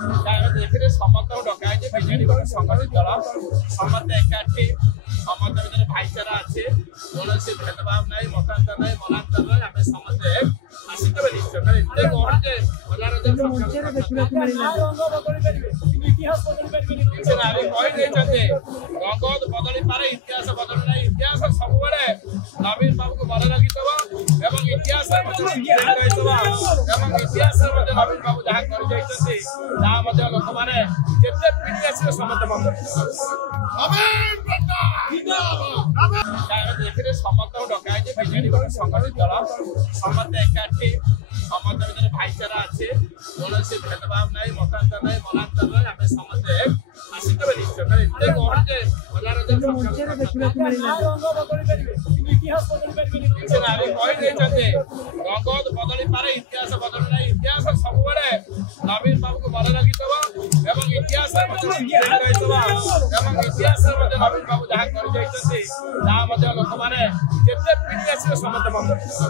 ଏଥିରେ ସମସ୍ତଙ୍କୁ ଡକାଯାଇଛି। ବିଜେଡି ଗୋଟେ ସଂଗଠିତ ଦଳ, ସମସ୍ତେ ଏକାଠି, ସମସ୍ତ ଭିତରେ ଭାଇଚାରା ଅଛି, କୌଣସି ଭେଦଭାବ ନାହିଁ, ମତାନ୍ତର ନାହିଁ, ମନାନ୍ତର ନାହିଁ। ଆମେ ସମସ୍ତେ ଆସିଥିବେ ନିଶ୍ଚୟ। ଏତେ ଗହଳି ଯେ କହିଦେଇଛନ୍ତି ରଙ୍ଗ ବଦଳି ପାରେ, ଇତିହାସ ବଦଳି ନାହିଁ। ଇତିହାସ ସବୁବେଳେ ନବୀନ ବାବୁକୁ ମନେ ରଖିଥିବ ଏବଂ ଇତିହାସରେ ମଧ୍ୟ ରହିଥିବ ଏବଂ ଇତିହାସରେ ମଧ୍ୟ ନବୀନ ବାବୁ ଯାହା କରିଯାଇଛନ୍ତି ତାହା ମଧ୍ୟ ଲୋକମାନେ ଯେତେ ପିଢ଼ି ଆସିବେ ସମସ୍ତେ ମନେ ଏଥିରେ ସମସ୍ତଙ୍କୁ ଡକାଯାଇଛି। ବିଜେଡି ଗୋଟେ ସଂଗଠିତ ଦଳ, ସମସ୍ତେ ଏକାଠି, ସମସ୍ତ ଭିତରେ ଭାଇଚାରା ଅଛି, କୌଣସି ଭେଦଭାବ ନାହିଁ, ମତାନ୍ତର ନାହିଁ, ମନାନ୍ତର ନାହିଁ। ଆମେ ସମସ୍ତେ ଆସିଥିବେ ନିଶ୍ଚୟ। ଏତେ ଗହଳି ଯେ କହିଦେଇଛନ୍ତି ରଙ୍ଗ ବଦଳି ପାରେ, ଇତିହାସ ବଦଳି ନାହିଁ। ଇତିହାସ ସବୁବେଳେ ନବୀନ ବାବୁକୁ ମନେ ରଖିଥିବ ଏବଂ ଇତିହାସରେ ମଧ୍ୟ ରହିଥିବ ଏବଂ ଇତିହାସରେ ମଧ୍ୟ ନବୀନ ବାବୁ ଯାହା କରିଯାଇଛନ୍ତି ତାହା ମଧ୍ୟ ଲୋକମାନେ ଯେତେ ପିଢ଼ି ଆସିବେ ସମସ୍ତେ ମନେ ରଖିଥିବେ।